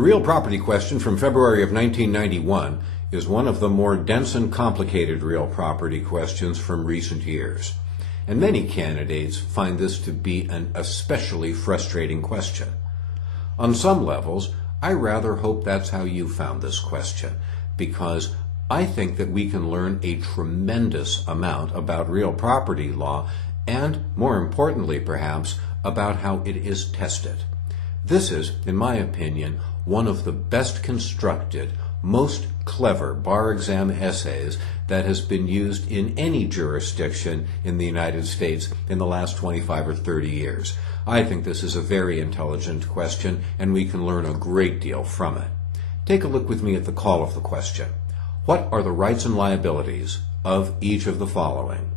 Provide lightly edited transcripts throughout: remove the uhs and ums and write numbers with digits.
The real property question from February of 1991 is one of the more dense and complicated real property questions from recent years. And many candidates find this to be an especially frustrating question. On some levels, I rather hope that's how you found this question, because I think that we can learn a tremendous amount about real property law and, more importantly perhaps, about how it is tested. This is, in my opinion, one of the best constructed, most clever bar exam essays that has been used in any jurisdiction in the United States in the last 25 or 30 years. I think this is a very intelligent question, and we can learn a great deal from it. Take a look with me at the call of the question. What are the rights and liabilities of each of the following?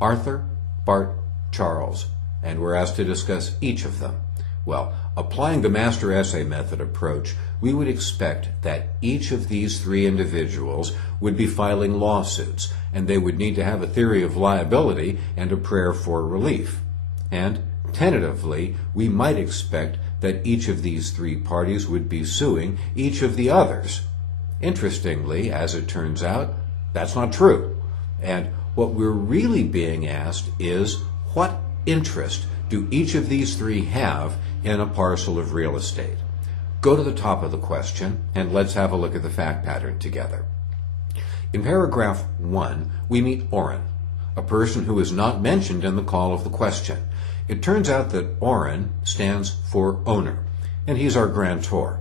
Arthur, Bart, Charles, and we're asked to discuss each of them. Well, applying the master essay method approach, we would expect that each of these three individuals would be filing lawsuits, and they would need to have a theory of liability and a prayer for relief. And, tentatively, we might expect that each of these three parties would be suing each of the others. Interestingly, as it turns out, that's not true. And what we're really being asked is, what interest do each of these three have in a parcel of real estate? Go to the top of the question, and let's have a look at the fact pattern together. In paragraph 1, we meet Orrin, a person who is not mentioned in the call of the question. It turns out that Orrin stands for owner, and he's our grantor.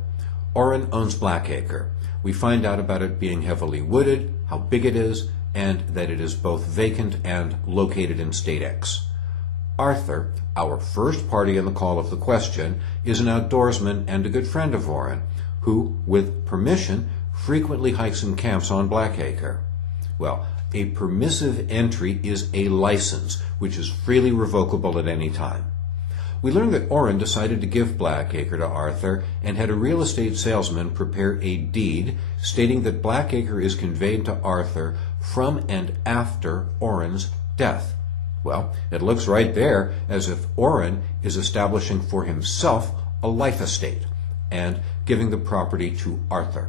Orrin owns Blackacre. We find out about it being heavily wooded, how big it is, and that it is both vacant and located in State X. Arthur, our first party in the call of the question, is an outdoorsman and a good friend of Orrin, who, with permission, frequently hikes and camps on Blackacre. Well, a permissive entry is a license, which is freely revocable at any time. We learn that Orrin decided to give Blackacre to Arthur and had a real estate salesman prepare a deed stating that Blackacre is conveyed to Arthur from and after Orrin's death. Well, it looks right there as if Orrin is establishing for himself a life estate and giving the property to Arthur.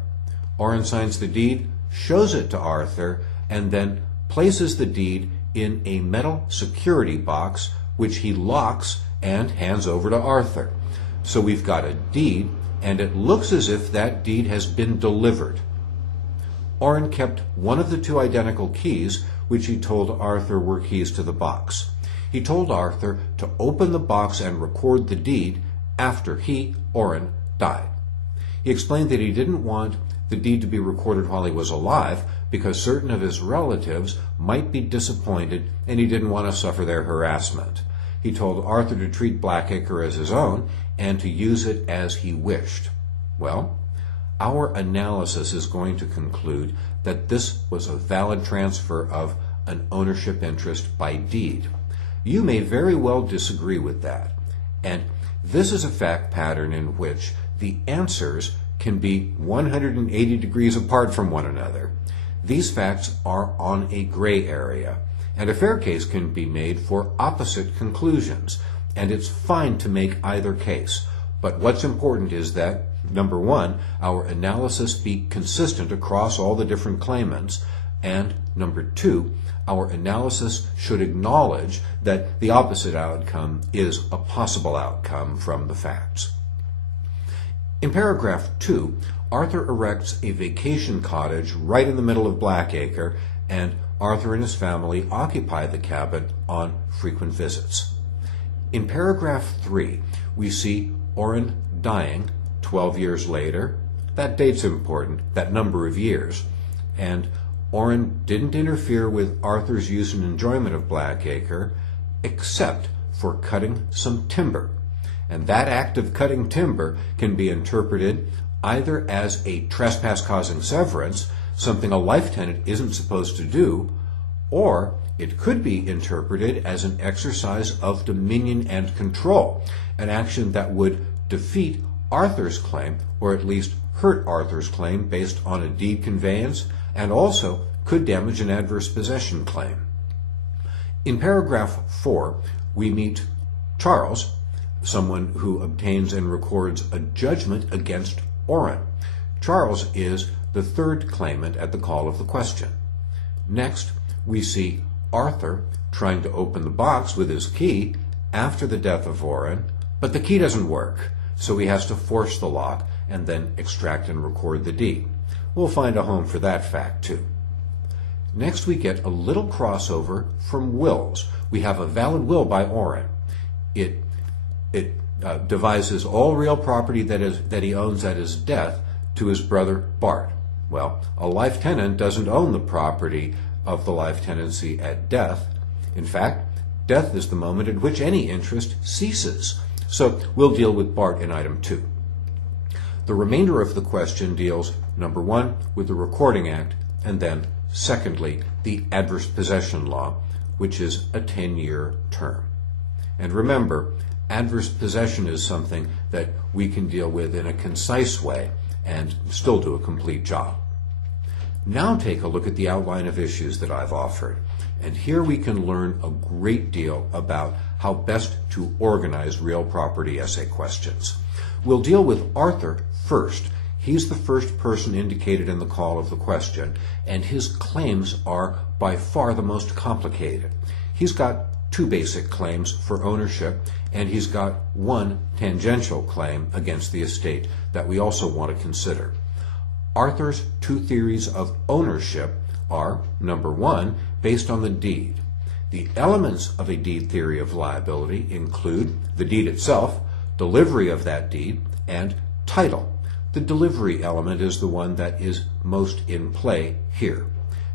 Orrin signs the deed, shows it to Arthur, and then places the deed in a metal security box, which he locks and hands over to Arthur. So we've got a deed, and it looks as if that deed has been delivered. Orrin kept one of the two identical keys, which he told Arthur were keys to the box. He told Arthur to open the box and record the deed after he, Orrin, died. He explained that he didn't want the deed to be recorded while he was alive because certain of his relatives might be disappointed and he didn't want to suffer their harassment. He told Arthur to treat Blackacre as his own and to use it as he wished. Well, our analysis is going to conclude that this was a valid transfer of an ownership interest by deed. You may very well disagree with that, and this is a fact pattern in which the answers can be 180 degrees apart from one another. These facts are on a gray area, and a fair case can be made for opposite conclusions, and it's fine to make either case. But what's important is that, number one, our analysis be consistent across all the different claimants, and number two, our analysis should acknowledge that the opposite outcome is a possible outcome from the facts. In paragraph 2, Arthur erects a vacation cottage right in the middle of Blackacre, and Arthur and his family occupy the cabin on frequent visits. In paragraph 3, we see Orrin dying 12 years later. That date's important, that number of years. And Orrin didn't interfere with Arthur's use and enjoyment of Blackacre, except for cutting some timber. And that act of cutting timber can be interpreted either as a trespass-causing severance, something a life tenant isn't supposed to do, or it could be interpreted as an exercise of dominion and control, an action that would defeat Arthur's claim, or at least hurt Arthur's claim based on a deed conveyance, and also could damage an adverse possession claim. In paragraph 4, we meet Charles, someone who obtains and records a judgment against Orrin. Charles is the third claimant at the call of the question. Next, we see Arthur trying to open the box with his key after the death of Orrin, but the key doesn't work, so he has to force the lock and then extract and record the deed. We'll find a home for that fact, too. Next, we get a little crossover from wills. We have a valid will by Orrin. It devises all real property that he owns at his death to his brother Bart. Well, a life tenant doesn't own the property of the life tenancy at death. In fact, death is the moment at which any interest ceases. So we'll deal with Bart in item 2. The remainder of the question deals, number 1, with the Recording Act, and then, secondly, the adverse possession law, which is a 10-year term. And remember, adverse possession is something that we can deal with in a concise way and still do a complete job. Now take a look at the outline of issues that I've offered. And here we can learn a great deal about how best to organize real property essay questions. We'll deal with Arthur first. He's the first person indicated in the call of the question, and his claims are by far the most complicated. He's got 2 basic claims for ownership, and he's got 1 tangential claim against the estate that we also want to consider. Arthur's 2 theories of ownership are, number 1, based on the deed. The elements of a deed theory of liability include the deed itself, delivery of that deed, and title. The delivery element is the one that is most in play here.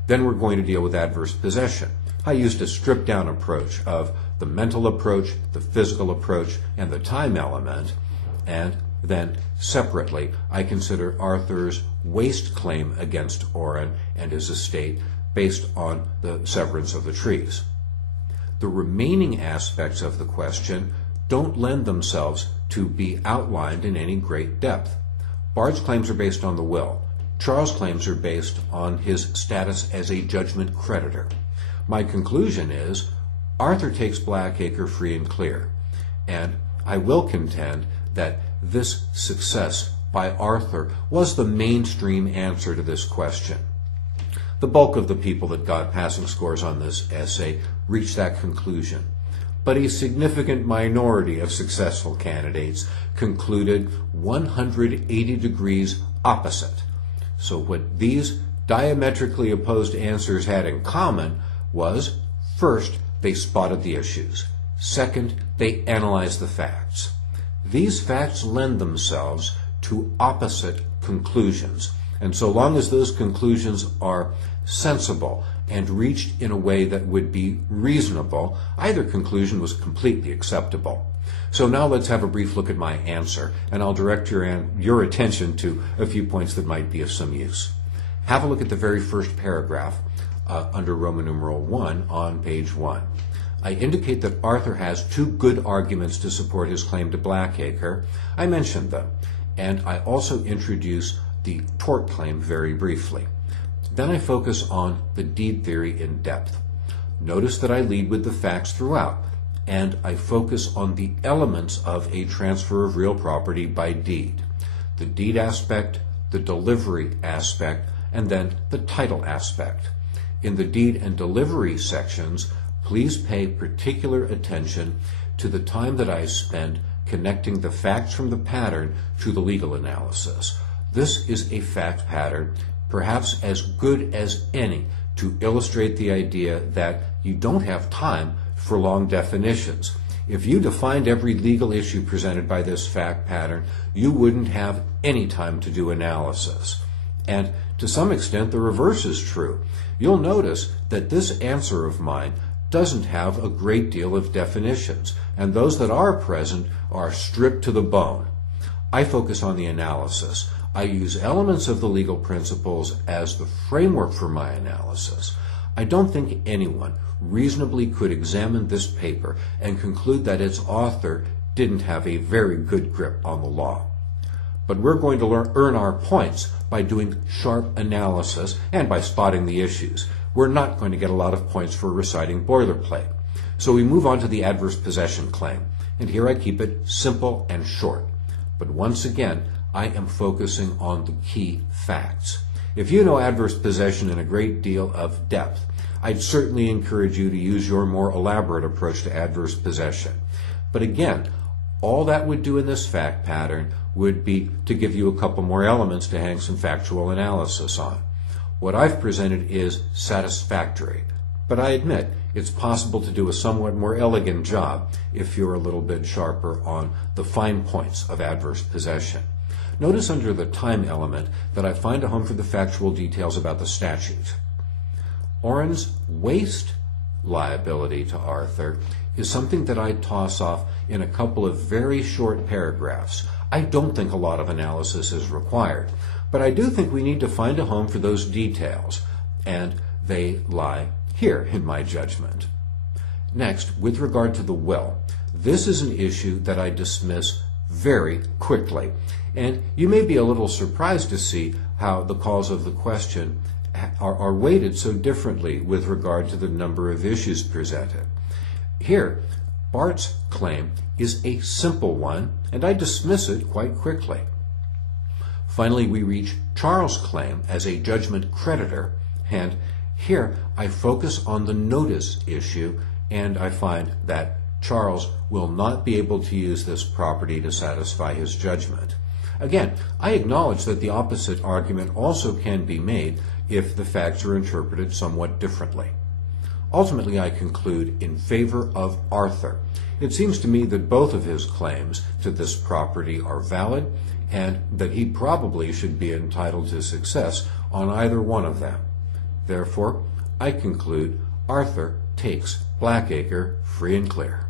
Then we're going to deal with adverse possession. I used a stripped-down approach of the mental approach, the physical approach, and the time element, and then separately I consider Arthur's waste claim against Orrin and his estate based on the severance of the trees. The remaining aspects of the question don't lend themselves to be outlined in any great depth. Bart's claims are based on the will. Charles' claims are based on his status as a judgment creditor. My conclusion is Arthur takes Blackacre free and clear, and I will contend that this success by Arthur was the mainstream answer to this question. The bulk of the people that got passing scores on this essay reached that conclusion, but a significant minority of successful candidates concluded 180 degrees opposite. So what these diametrically opposed answers had in common was, first, they spotted the issues. Second, they analyzed the facts. These facts lend themselves to opposite conclusions, and so long as those conclusions are sensible and reached in a way that would be reasonable, either conclusion was completely acceptable. So now let's have a brief look at my answer, and I'll direct your attention to a few points that might be of some use. Have a look at the very first paragraph under Roman numeral 1 on page 1. I indicate that Arthur has 2 good arguments to support his claim to Blackacre. I mentioned them, and I also introduce the tort claim very briefly. Then I focus on the deed theory in depth. Notice that I lead with the facts throughout, and I focus on the elements of a transfer of real property by deed. The deed aspect, the delivery aspect, and then the title aspect. In the deed and delivery sections, please pay particular attention to the time that I spend connecting the facts from the pattern to the legal analysis. This is a fact pattern, perhaps as good as any, to illustrate the idea that you don't have time for long definitions. If you defined every legal issue presented by this fact pattern, you wouldn't have any time to do analysis. And to some extent, the reverse is true. You'll notice that this answer of mine doesn't have a great deal of definitions, and those that are present are stripped to the bone. I focus on the analysis. I use elements of the legal principles as the framework for my analysis. I don't think anyone reasonably could examine this paper and conclude that its author didn't have a very good grip on the law. But we're going to earn our points by doing sharp analysis and by spotting the issues. We're not going to get a lot of points for reciting boilerplate. So we move on to the adverse possession claim, and here I keep it simple and short. But once again, I am focusing on the key facts. If you know adverse possession in a great deal of depth, I'd certainly encourage you to use your more elaborate approach to adverse possession. But again, all that would do in this fact pattern would be to give you a couple more elements to hang some factual analysis on. What I've presented is satisfactory, but I admit it's possible to do a somewhat more elegant job if you're a little bit sharper on the fine points of adverse possession. Notice under the time element that I find a home for the factual details about the statute. Orrin's waste liability to Arthur is something that I toss off in a couple of very short paragraphs. I don't think a lot of analysis is required, but I do think we need to find a home for those details, and they lie here in my judgment. Next, with regard to the will, this is an issue that I dismiss very quickly, and you may be a little surprised to see how the calls of the question are weighted so differently with regard to the number of issues presented. Here, Bart's claim is a simple one, and I dismiss it quite quickly. Finally, we reach Charles' claim as a judgment creditor, and here I focus on the notice issue, and I find that Charles will not be able to use this property to satisfy his judgment. Again, I acknowledge that the opposite argument also can be made if the facts are interpreted somewhat differently. Ultimately, I conclude in favor of Arthur. It seems to me that both of his claims to this property are valid, and that he probably should be entitled to success on either one of them. Therefore, I conclude Arthur takes Blackacre free and clear.